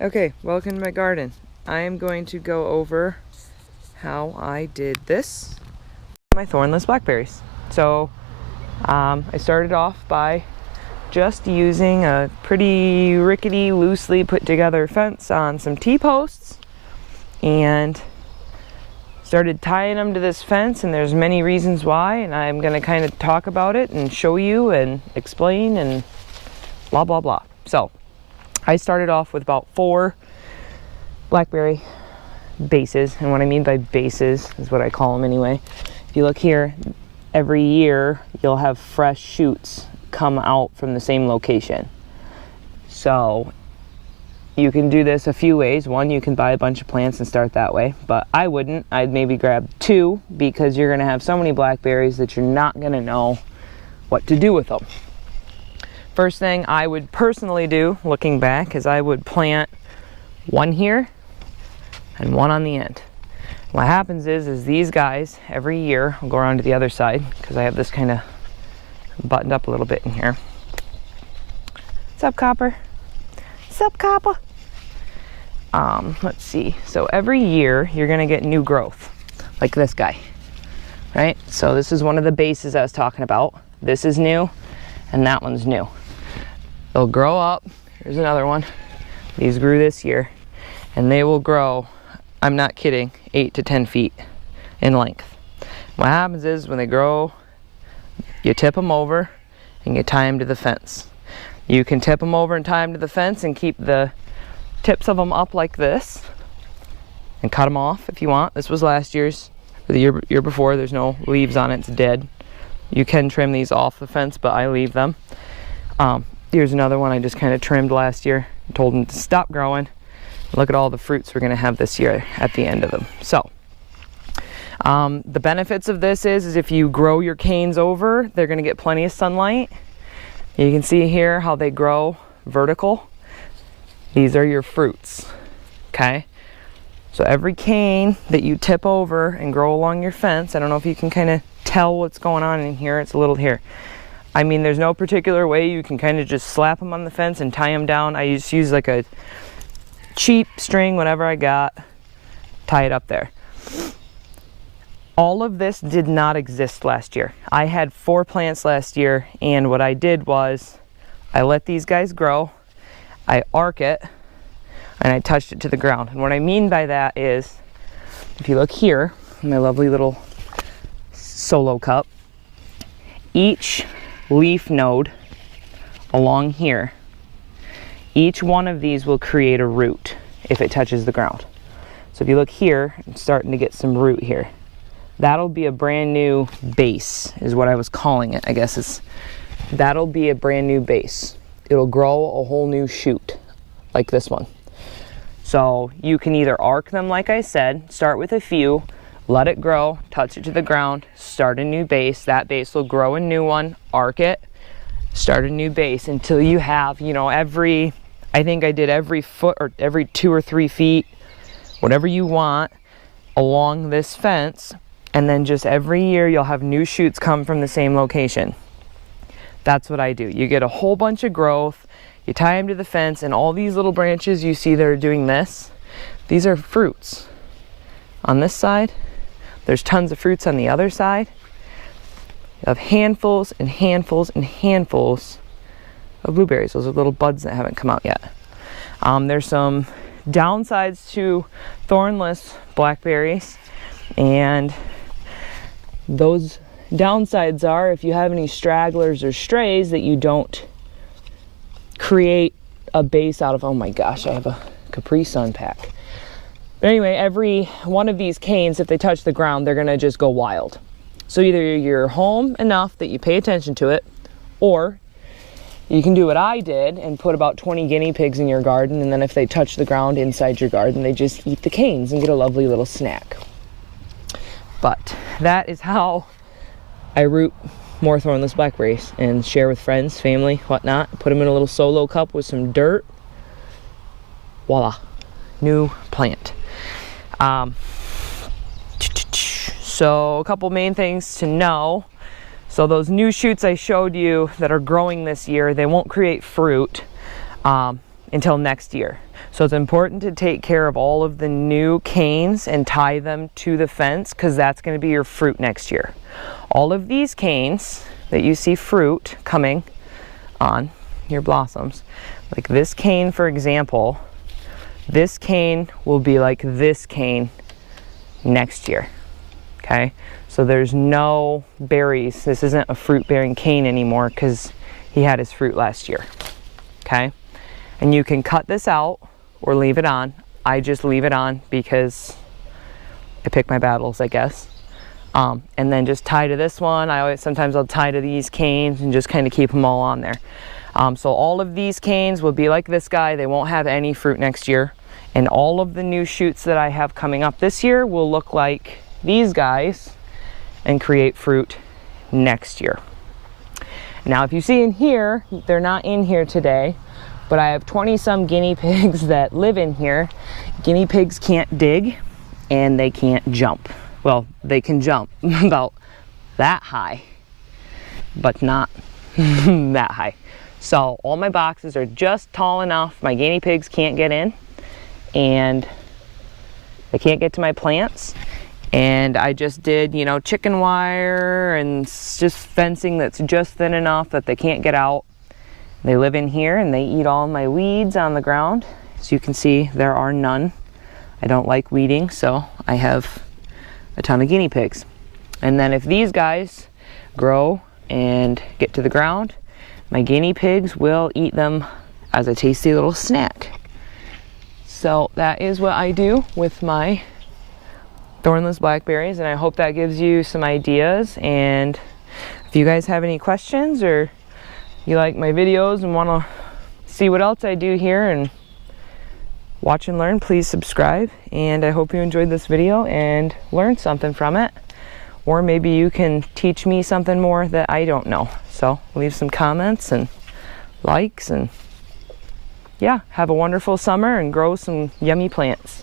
Okay, welcome to my garden. I am going to go over how I did this. My thornless blackberries. So I started off by just using a pretty rickety, loosely put together fence on some T-posts and started tying them to this fence, and there's many reasons why, and I'm going to kind of talk about it and show you and explain and blah blah blah. So I started off with about 4 blackberry bases, and what I mean by bases is what I call them anyway. If you look here, every year you'll have fresh shoots come out from the same location. So you can do this a few ways. One, you can buy a bunch of plants and start that way, but I wouldn't. I'd maybe grab 2 because you're gonna have so many blackberries that you're not gonna know what to do with them. First thing I would personally do, looking back, is I would plant 1 here and 1 on the end. What happens is these guys, every year, I'll go around to the other side because I have this kind of buttoned up a little bit in here. What's up, Copper? What's up, Copper? Let's see. So every year you're gonna get new growth, like this guy, right? So this is one of the bases I was talking about. This is new, and that one's new. They'll grow up. Here's another one. These grew this year, and they will grow, I'm not kidding, 8 to 10 feet in length. What happens is when they grow, you tip them over and you tie them to the fence. You can tip them over and tie them to the fence and keep the tips of them up like this and cut them off if you want. This was last year's, or the year before. There's no leaves on it, it's dead. You can trim these off the fence, but I leave them. Here's another one I just kind of trimmed last year. Told them to stop growing. Look at all the fruits we're going to have this year at the end of them. So the benefits of this is if you grow your canes over, they're going to get plenty of sunlight. You can see here how they grow vertical. These are your fruits, okay? So every cane that you tip over and grow along your fence, I don't know if you can kind of tell what's going on in here. It's a little here. I mean, there's no particular way. You can kind of just slap them on the fence and tie them down. I just use like a cheap string, whatever I got, tie it up there. All of this did not exist last year. I had 4 plants last year, and what I did was I let these guys grow, I arc it, and I touched it to the ground. And what I mean by that is, if you look here, my lovely little solo cup, each leaf node along here, each one of these will create a root if it touches the ground. So if you look here, I'm starting to get some root here. That'll be a brand new base, is what I was calling it. I guess that'll be a brand new base. It'll grow a whole new shoot like this one. So you can either arc them, like I said, start with a few, let it grow, touch it to the ground, start a new base. That base will grow a new one, arc it, start a new base until you have, you know, I think I did every foot or every 2 or 3 feet, whatever you want, along this fence. And then just every year you'll have new shoots come from the same location. That's what I do. You get a whole bunch of growth, you tie them to the fence, and all these little branches you see that are doing this, these are fruits. On this side, there's tons of fruits on the other side. You have handfuls and handfuls and handfuls of blueberries. Those are little buds that haven't come out yet. There's some downsides to thornless blackberries, and those downsides are if you have any stragglers or strays that you don't create a base out of. Oh my gosh, I have a Capri Sun pack. But anyway, every one of these canes, if they touch the ground, they're gonna just go wild. So either you're home enough that you pay attention to it, or you can do what I did and put about 20 guinea pigs in your garden, and then if they touch the ground inside your garden, they just eat the canes and get a lovely little snack. But that is how I root more thornless blackberries and share with friends, family, whatnot. Put them in a little solo cup with some dirt. Voila, new plant. So a couple main things to know. So those new shoots I showed you that are growing this year, they won't create fruit. until next year. So it's important to take care of all of the new canes and tie them to the fence, because that's going to be your fruit next year. All of these canes that you see fruit coming on your blossoms, like this cane for example, this cane will be like this cane next year. Okay, so there's no berries. This isn't a fruit bearing cane anymore because he had his fruit last year. Okay, and you can cut this out or leave it on. I just leave it on because I pick my battles, I guess. And then just tie to this one. Sometimes I'll tie to these canes and just kind of keep them all on there. So all of these canes will be like this guy. They won't have any fruit next year. And all of the new shoots that I have coming up this year will look like these guys and create fruit next year. Now if you see in here, they're not in here today, but I have 20 some guinea pigs that live in here. Guinea pigs can't dig and they can't jump. Well, they can jump about that high, but not that high. So all my boxes are just tall enough. My guinea pigs can't get in and they can't get to my plants. And I just did, you know, chicken wire and just fencing that's just thin enough that they can't get out. They live in here and they eat all my weeds on the ground. As you can see, there are none. I don't like weeding, so I have a ton of guinea pigs. And then if these guys grow and get to the ground, my guinea pigs will eat them as a tasty little snack. So that is what I do with my thornless blackberries, and I hope that gives you some ideas. And if you guys have any questions or you like my videos and want to see what else I do here and watch and learn, please subscribe. And I hope you enjoyed this video and learned something from it, or maybe you can teach me something more that I don't know. So leave some comments and likes, and yeah, have a wonderful summer and grow some yummy plants.